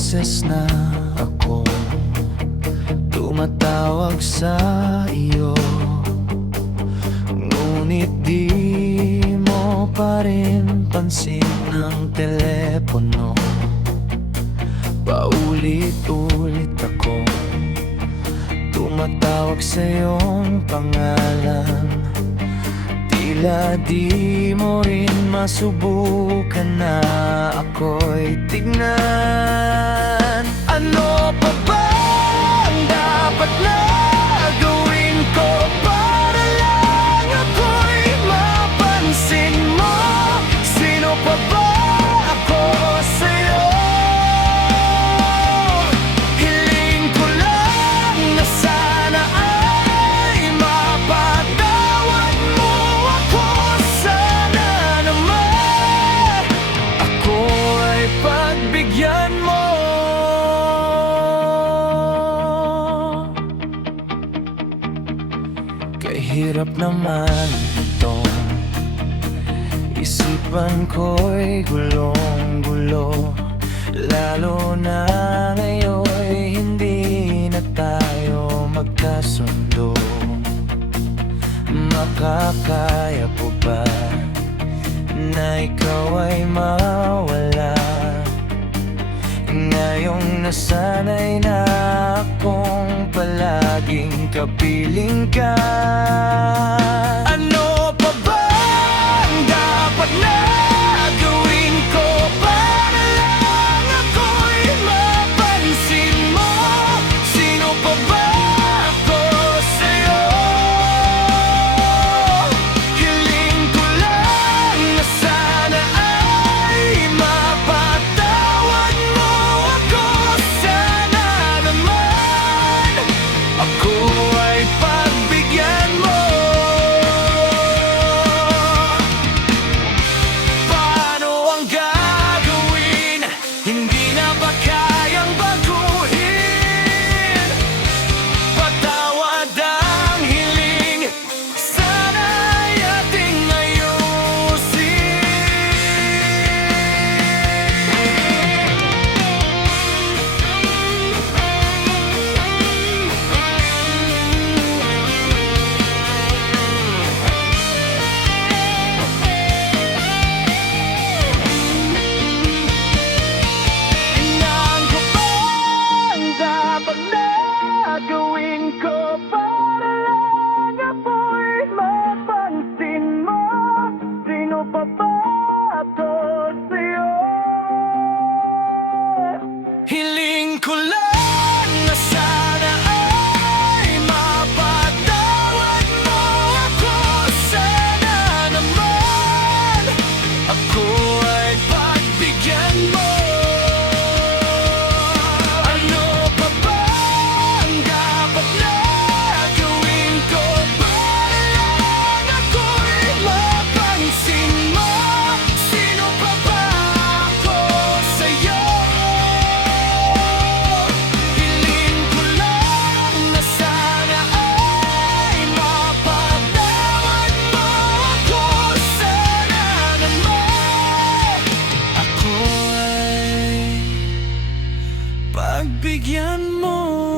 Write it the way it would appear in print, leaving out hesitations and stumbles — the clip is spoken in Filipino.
beses na ako tumatawag sa iyo, ngunit di mo pa rin pansin ang telepono. Paulit-ulit ako tumatawag sa iyong pangalan, tila di mo rin masubukan na ako'y tignan. Ano pa ba ang dapat na gawin ko para lang ako'y mapansin mo? Sino pa ba ako sa'yo? Hiling ko lang na sana ay mapatawad mo ako. Sana naman ako ay pagbigyan mo. Kahirap naman itong isipan ko'y gulong-gulo, lalo na ngayon'y hindi na tayo magkasundo. Makakaya po ba na ikaw ay mawala, ngayong nasanay na akong palaging kapiling ka? Ano pa ba ang dapat na gawin ko para lang ako'y mapansin mo? Sino pa ba ako sa'yo? Hiling ko lang na sana ay mapatawad mo ako. Sana naman ako ay pagbigyan mo. Paano ang gagawin? Hindi na ba kayang baguhin? Patawad ang hiling, sana ay ating ayusin. Inaan ko ba ang dapat na gawin ko para lang ako'y mapansin mo? Sino pa ba ako sa'yo? Hiling ko lang na sana ay mapatawad mo ako. Sana naman ako ay pagbigyan mo. Ano pa ba ang dapat na gawin ko para lang ako'y mapansin mo? Sino pa ba ako sa'yo? Hiling ko lang na sana ay mapatawad mo ako. Sana naman ako ay pagbigyan mo.